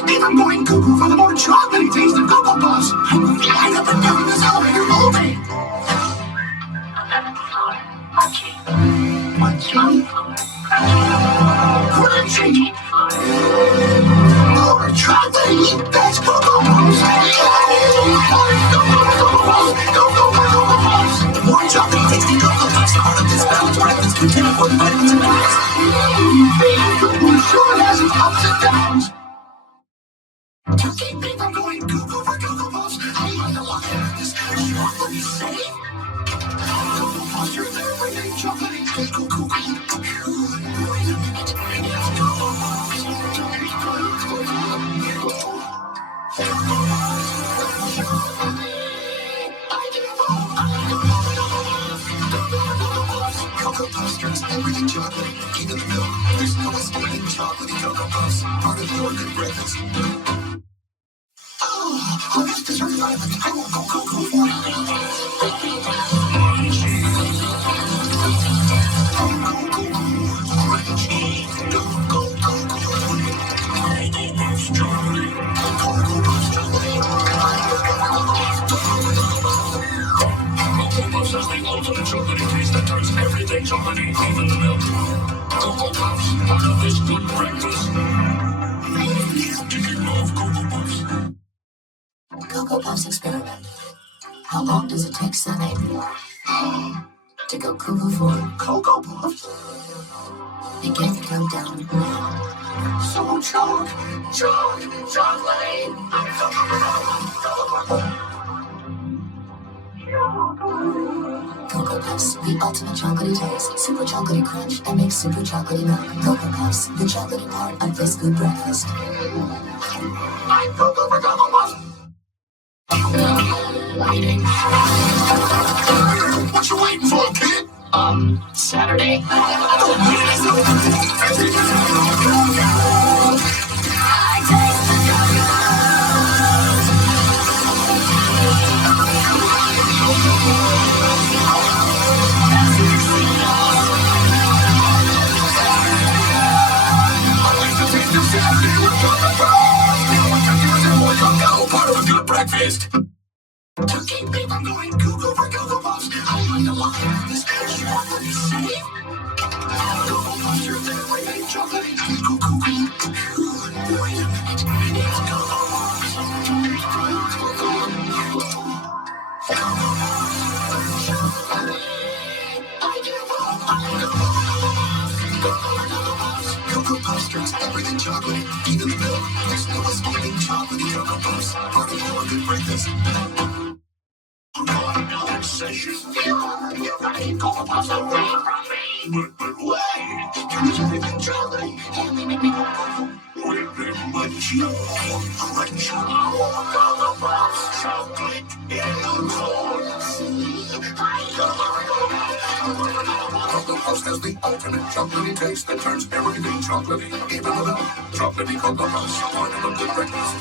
keep me from going cuckoo for the more chocolatey taste of Cocoa Puffs. I'm moving up and down this elevator all day. 11th floor, Monkey. Crunchy. 13th floor. More chocolatey, that's Cocoa Puffs. Cocoa Puffs. The more chocolatey tasty Cocoa Puffs are part of this balanced breakfast containing important vitamins and minerals. Cocoa sure has its ups and downs. To keep me from going cuckoo for Cocoa Puffs, I might have lost this chocolatey safe. Cocoa Puffs are there for the chocolatey taste. Cuckoo. Wait a minute. It's Cocoa Puffs. Cocoa Puffs turns everything chocolatey, even the milk. There's no escaping chocolatey Cocoa Puffs, part of your good breakfast. On this deserted island, I won't go cuckoo for it. Cocoa Puffs has the ultimate chocolatey taste that turns everything chocolatey, even the milk. Cocoa Puffs, part of this good breakfast. Do you love Cocoa Puffs? Cocoa Puffs experiment. How long does it take Sunny to go cuckoo for Cocoa Puffs? Begin the countdown. So chocolate. Cocoa Puffs, the ultimate chocolatey taste, super chocolatey crunch, and makes super chocolatey milk. Cocoa Puffs, the chocolatey part of this good breakfast. I'm cuckoo for Cocoa Puffs. Waiting. What you waiting for, kid? Saturday. Part of a good breakfast. To keep me from going cuckoo for Cocoa Puffs, I might have lost this chocolatey safe. Cocoa Puffs are there for the chocolatey taste. Cuckoo. Wait a minute. It's Cocoa Puffs. I give up. Cocoa Puffs turns everything chocolatey, even the milk. There's no escaping chocolatey Cocoa Puffs, part of your good breakfast. Another session. You're gonna eat Cocoa Puffs away from me. But wait, there's everything chocolatey. With them much crunch. Cocoa Puffs, chocolate in the corn. Cocoa Puffs has the ultimate chocolatey taste that turns everything chocolatey, even the milk. Chocolatey Cocoa Puffs, part of a good breakfast.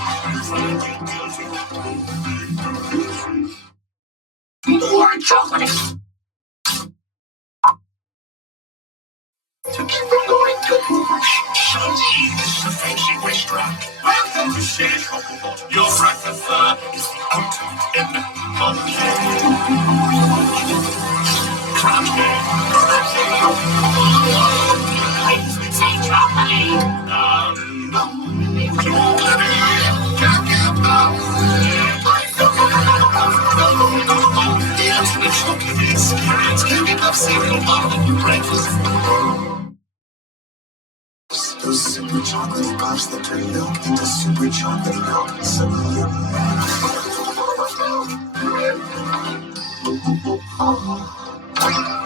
More chocolate. To keep from going cuckoo, Shazzy, this is a fancy restaurant. Welcome to Shazzy's Cocoa Puffs. Your breakfast is the ultimate in monkey. Crunchy. Say chocolate. The ultimate chocolate is carrots, candy puff, cereal, bottle of your breakfast. Those super chocolatey puffs that turn milk into super chocolatey milk. So yummy.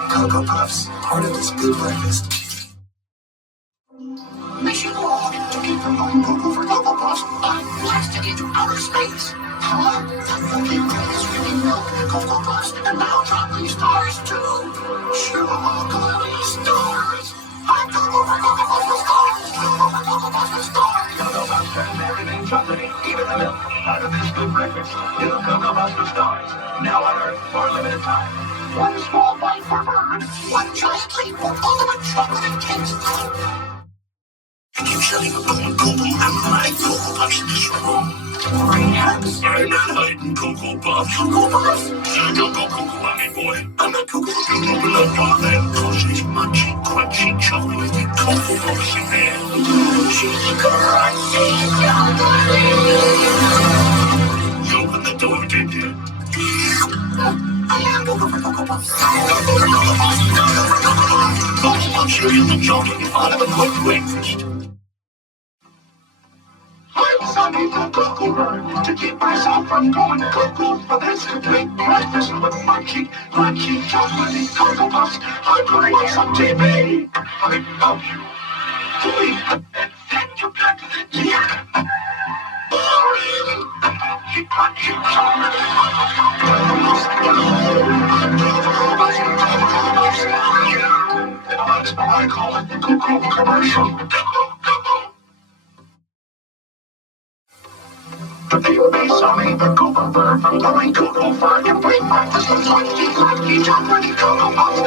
Cocoa Puffs, part of this good breakfast. Mission log to keep from going cuckoo for Cocoa Puffs. I'm blasting into outer space. Hello, the greatest screaming milk, Cocoa Puffs, and now chocolatey stars too. Chocolatey stars. I'm cuckoo for Cocoa Puffs with stars. Cuckoo for Cocoa Puffs with stars. Cocoa Puffs turns everything chocolatey, even the milk. Part of this good breakfast. New Cocoa Puffs with stars. Now on Earth for a limited time. One small bite for bird. One giant leap for ultimate chocolatey taste. Keep shutting up on Google and my Google. What's this room? Perhaps I'm not hiding Cocoa Puffs. Cocoa Puffs? Don't go Cocoa, I'm a boy. I'm not Cocoa. You know we love all that. Cause it's munchy, crunchy, chocolatey Cocoa Puffs in there. She's crunchy, chocolatey. You opened the door, didn't you? I am Cocoa for Cocoa Puffs. Cocoa Puffs, you're in the chocolate. I'll have a quick breakfast. I'm sunny the Cuckoo bird to keep myself from going cuckoo for this complete breakfast with munchy, crunchy, chocolatey Cocoa Puffs. I'm gonna watch some TV. I love you. Please, and you got yeah. Boring. Crunchy, chocolatey That's what I call it, the Cuckoo commercial. You may summon the Cocoa bird from going cuckoo for a complete breakfast of crunchy, crunchy, chocolatey Cocoa Puffs.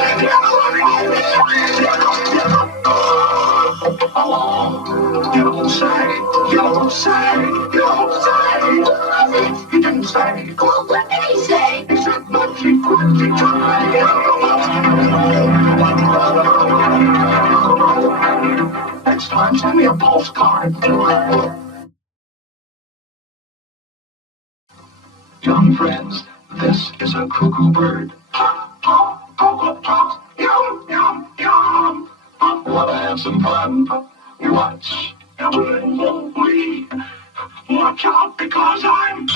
You say. He didn't say. Well, what did he say? He said munchy, crunchy, chocolatey Cocoa Puffs. Next time, send me a postcard. Young friends, this is a cuckoo bird. Cocoa Puffs, yum, yum, yum. Wanna have some fun? Watch. Watch out because I'm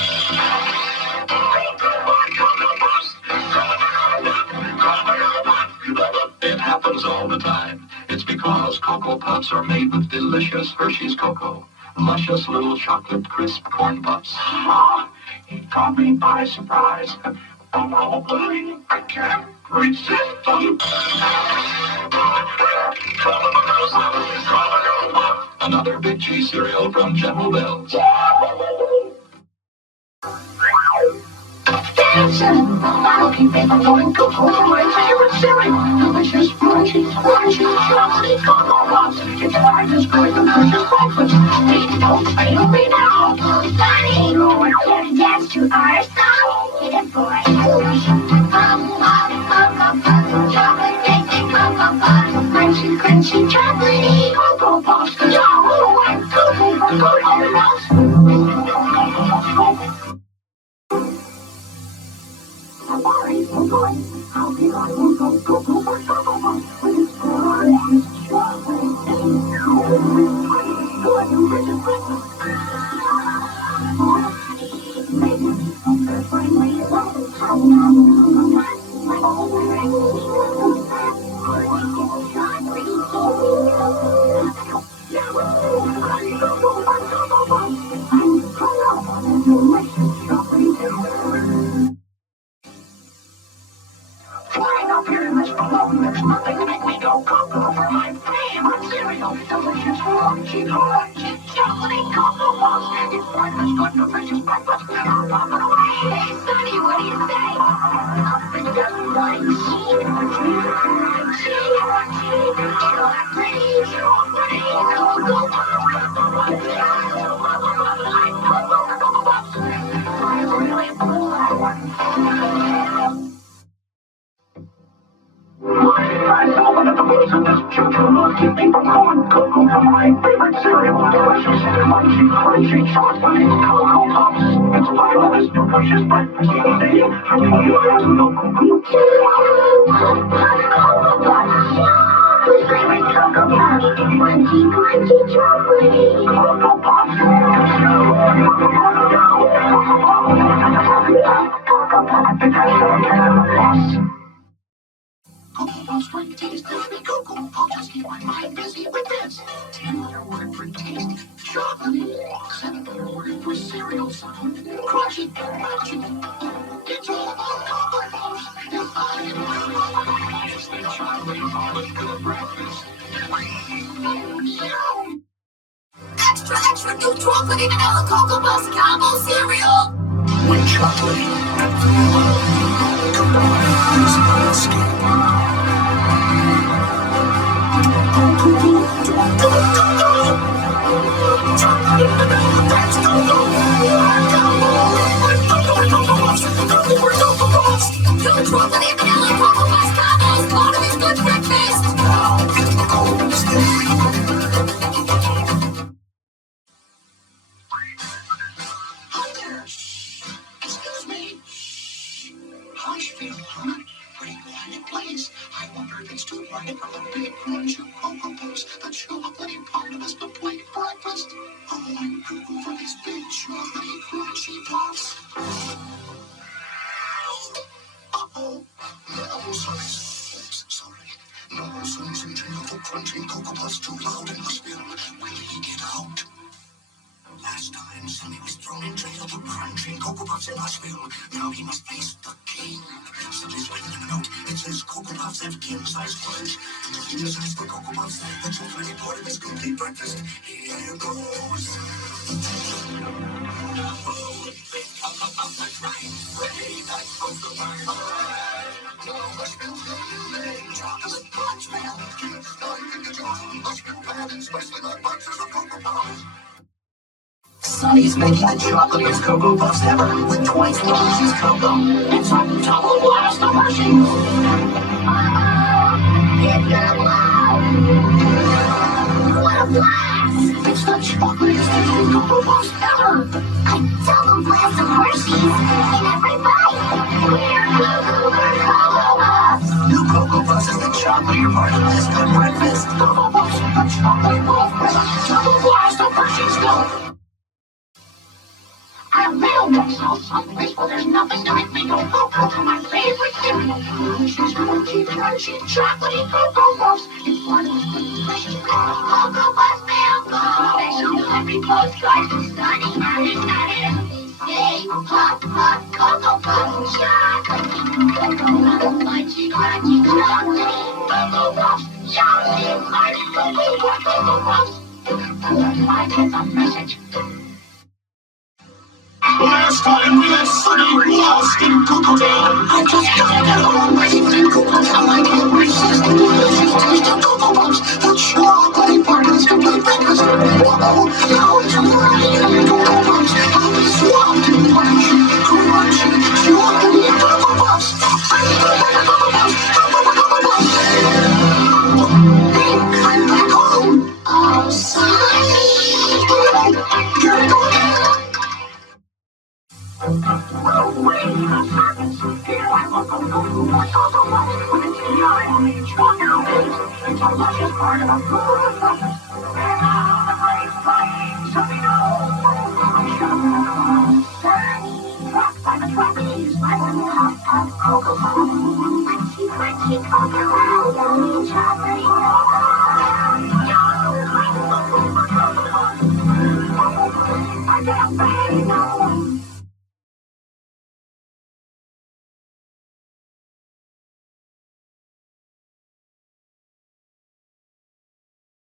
It happens all the time. It's because Cocoa Puffs are made with delicious Hershey's cocoa. Luscious little chocolate crisp corn puffs. He caught me by surprise. Oh, I can't resist them. Another Big Cheese cereal from General Mills. I'll keep me from going cuckoo for my favorite cereal. Delicious, crunchy, chocolatey Cocoa Puffs. It's hard to score the delicious breakfast. Please don't fail me now. Funny, that's too hard. Stop it, boy. Crunchy, crunchy, chocolatey Cocoa Puffs. Yahoo! I'm cuckoo for Cocoa Puffs. I'll be right with those Cuckoo for Cocoa Puffs. When it's delicious chocolatey. Good, delicious breakfast. Flying up here in this balloon, there's nothing to make me go cuckoo for my favorite cereal. Delicious, crunchy, chocolatey Cocoa Puffs. It's breakfast, good, delicious breakfast. I'll pop it away. Hey, Sonny, what do you say? Nothing just likes crunchy, chocolatey Cocoa Puffs. I really blew that one. I know that the voice of this choo-choo will keep me from going cuckoo for my favorite cereal. Delicious, crunchy, chocolatey Cocoa Puffs. It's part of this nutritious breakfast today. You have no cuckoo. Favorite Cocoa Puffs. Crunchy, chocolatey Cocoa Puffs. Cocoa Puffs drink taste tasty cocoa. I'll just keep my mind busy with this. 10-letter word for taste, chocolatey. 7-letter word for cereal sound, crunchy, crunchy. It's all about Cocoa Puffs. If I it's the chocolate almond good breakfast. Extra, extra new chocolatey vanilla Cocoa Puffs combo cereal. With chocolate and vanilla combined is unescapable. Chocolate vanilla cocoa puffs combos, bottom is good breakfast. Hi there. Excuse me. Hush, feel hurt. Pretty quiet place. I wonder if it's too quiet for the big crunch of Cocoa Puffs, the chocolatey part of this complete breakfast. Oh, I'm cuckoo for these big chocolatey crunchy puffs. Uh-oh. No, sorry. Oops, sorry. No, Susan Jingle for crunching Cocoa Puffs too loud in the spill. Will he get out? Last time, Sonny was thrown in jail for crunching Cocoa Puffs in Nashville. Now he must face the king. Sonny's writing him a note. It says Cocoa Puffs have king-size crunch. And he just asked for Cocoa Puffs. The chocolate part of his complete breakfast. Here goes. Oh, big Cocoa Puffs are trying. Ready, that Cocoa Puffs. No, Nashville, chocolate punch, man. I think it's awesome. Nashville bad, especially like boxes of Cocoa Puffs. Sonny's making the chocolatiest Cocoa Puffs ever, with twice the delicious cocoa. It's a double blast of mercy. It's gonna blow! What a blast! It's the chocolatiest tasting Cocoa Puffs ever. A double blast of Hershey's in every bite. We're Cocoa Puffs. New Cocoa Puffs is the chocolatier part of this good breakfast. Cocoa Puffs, the chocolate puff with a double blast of Hershey's milk. I will go someplace where there's nothing to make me go Cocoa to my favorite cereal. Delicious, crunchy, crunchy, chocolatey Cocoa Puffs. It's one of the delicious Cocoa Puffs milk. They so every puff tries to study Big puff, Cocoa Puffs, chocolatey Cocoa Puffs, crunchy, crunchy, chocolatey Cocoa Puffs, yummy, mighty Cocoa Puffs. I get the message. Last time we let Sonny lost in Cocoa Town. I just gotta get home. I think in Cocoa Town I can resist the delicious taste of Cocoa Puffs. The chocolate part is complete breakfast. Whoa, now it's running into Cocoa Puffs. I'll be swamped in crunchy, chocolatey Cocoa Puffs. Cocoa Puffs. I'm back home. Oh, Sonny! Here I go again. Well, wait a second. Here I look a little more Cocoa Puffs with a giant chocolate It's a luscious part of a good breakfast. And now the great flames of the old trapped by the trapeze, I will have Cocoa Puffs. Crunchy, crunchy Cocoa Puffs, chocolatey